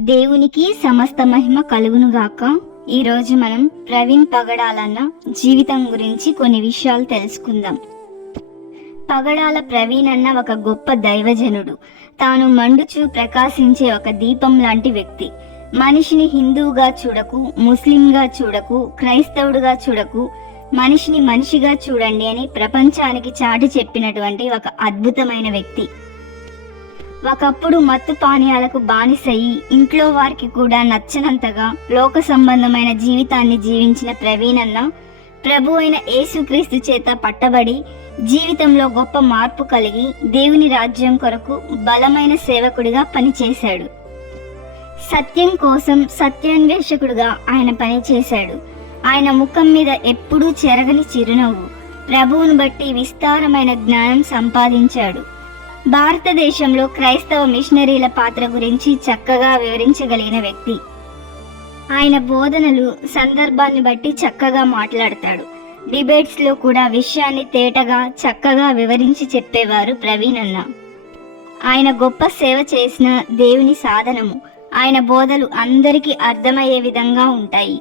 దేవునికి సమస్త మహిమ కలుగునుగాక. ఈరోజు మనం ప్రవీణ్ పగడాలన్న జీవితం గురించి కొన్ని విషయాలు తెలుసుకుందాం. పగడాల ప్రవీణ్ అన్న ఒక గొప్ప దైవజనుడు. తాను మండుచు ప్రకాశించే ఒక దీపం లాంటి వ్యక్తి. మనిషిని హిందువుగా చూడకు ముస్లింగా చూడకు క్రైస్తవుడుగా చూడకు మనిషిని మనిషిగా చూడండి అని ప్రపంచానికి చాటి చెప్పినటువంటి ఒక అద్భుతమైన వ్యక్తి. ఒకప్పుడు మత్తు పానీయాలకు బానిసయి ఇంట్లో వారికి కూడా నచ్చనంతగా లోక సంబంధమైన జీవితాన్ని జీవించిన ప్రవీణన్న ప్రభు అయిన యేసుక్రీస్తు చేత పట్టబడి జీవితంలో గొప్ప మార్పు కలిగి దేవుని రాజ్యం కొరకు బలమైన సేవకుడిగా పనిచేశాడు. సత్యం కోసం సత్యాన్వేషకుడుగా ఆయన పనిచేశాడు. ఆయన ముఖం మీద ఎప్పుడూ చెరగని చిరునవ్వు ప్రభువును బట్టి విస్తారమైన జ్ఞానం సంపాదించాడు. భారతదేశంలో క్రైస్తవ మిషనరీల పాత్ర గురించి చక్కగా వివరించగలిగిన వ్యక్తి. ఆయన బోధనలు సందర్భాన్ని బట్టి చక్కగా మాట్లాడతాడు. డిబేట్స్లో కూడా విషయాన్ని తేటగా చక్కగా వివరించి చెప్పేవారు ప్రవీణ్ అన్న. ఆయన గొప్ప సేవ చేసిన దేవుని సాధనము. ఆయన బోధలు అందరికీ అర్థమయ్యే విధంగా ఉంటాయి.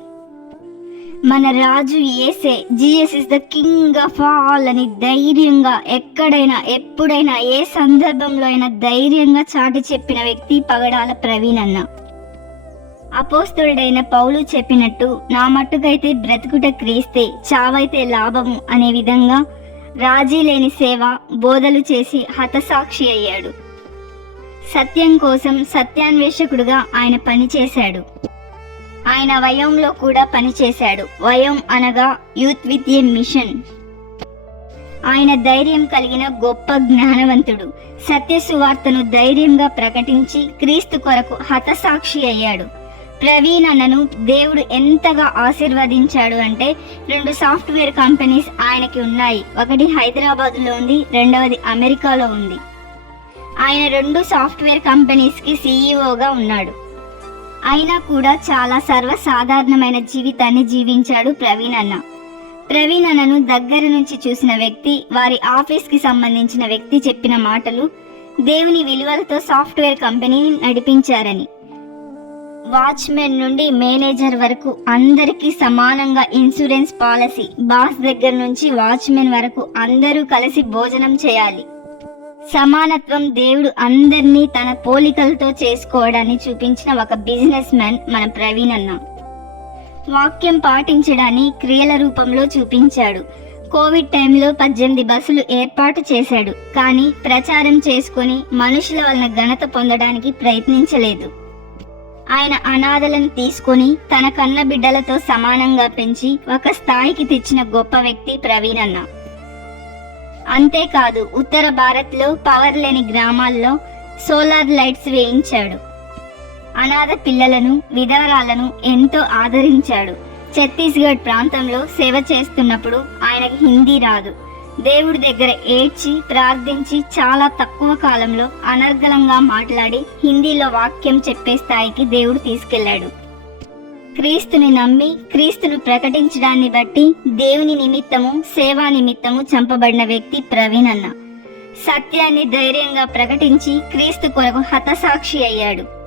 మన రాజు Jesus is the king of all అని ధైర్యంగా ఎక్కడైనా ఎప్పుడైనా ఏ సందర్భంలో అయినా ధైర్యంగా చాటి చెప్పిన వ్యక్తి పగడాల ప్రవీణ్ అన్న. అపోస్తుడైన పౌలు చెప్పినట్టు నా మట్టుకైతే బ్రతుకుట క్రీస్తే చావైతే లాభము అనే విధంగా రాజీ లేని సేవ బోధలు చేసి హతసాక్షి అయ్యాడు. సత్యం కోసం సత్యాన్వేషకుడుగా ఆయన పనిచేశాడు. ఆయన వయంలో కూడా పనిచేశాడు. వయం అనగా యూత్ విత్ ఏ మిషన్. ఆయన ధైర్యం కలిగిన గొప్ప జ్ఞానవంతుడు. సత్యసువార్తను ధైర్యంగా ప్రకటించి క్రీస్తు కొరకు హతసాక్షి అయ్యాడు. ప్రవీణ్ అన్నను దేవుడు ఎంతగా ఆశీర్వదించాడు అంటే రెండు సాఫ్ట్వేర్ కంపెనీస్ ఆయనకి ఉన్నాయి. ఒకటి హైదరాబాద్లో ఉంది రెండవది అమెరికాలో ఉంది. ఆయన రెండు సాఫ్ట్వేర్ కంపెనీస్కి సీఈఓగా ఉన్నాడు. అయినా కూడా చాలా సర్వసాధారణమైన జీవితాన్ని జీవించాడు ప్రవీణ్ అన్న. ప్రవీణ్ అన్నను దగ్గర నుంచి చూసిన వ్యక్తి వారి ఆఫీస్కి సంబంధించిన వ్యక్తి చెప్పిన మాటలు దేవుని విలువలతో సాఫ్ట్వేర్ కంపెనీని నడిపించారని. వాచ్మెన్ నుండి మేనేజర్ వరకు అందరికీ సమానంగా ఇన్సూరెన్స్ పాలసీ బాస్ దగ్గర నుంచి వాచ్మెన్ వరకు అందరూ కలిసి భోజనం చేయాలి. సమానత్వం దేవుడు అందరినీ తన పోలికలతో చేసుకోవడాన్ని చూపించిన ఒక బిజినెస్ మ్యాన్ మన ప్రవీణ్ అన్న. వాక్యం పాటించడాన్ని క్రియల రూపంలో చూపించాడు. కోవిడ్ టైంలో పద్దెనిమిది బస్సులు ఏర్పాటు చేశాడు. కానీ ప్రచారం చేసుకొని మనుషుల వలన ఘనత పొందడానికి ప్రయత్నించలేదు. ఆయన అనాథలను తీసుకొని తన కన్న బిడ్డలతో సమానంగా పెంచి ఒక స్థాయికి తెచ్చిన గొప్ప వ్యక్తి ప్రవీణ్ అన్న. అంతేకాదు ఉత్తర భారత్లో పవర్ లేని గ్రామాల్లో సోలార్ లైట్స్ వేయించాడు. అనాథ పిల్లలను విధవరాలను ఎంతో ఆదరించాడు. ఛత్తీస్గఢ్ ప్రాంతంలో సేవ చేస్తున్నప్పుడు ఆయనకి హిందీ రాదు. దేవుడి దగ్గర ఏడ్చి ప్రార్థించి చాలా తక్కువ కాలంలో అనర్గళంగా మాట్లాడి హిందీలో వాక్యం చెప్పే స్థాయికి దేవుడు తీసుకెళ్ళాడు క్రీస్తుని నమ్మి క్రీస్తును ప్రకటించడాన్ని బట్టి దేవుని నిమిత్తము సేవా నిమిత్తము చంపబడిన వ్యక్తి ప్రవీణ్ అన్న. సత్యాన్ని ధైర్యంగా ప్రకటించి క్రీస్తు కొరకు హతసాక్షి అయ్యాడు.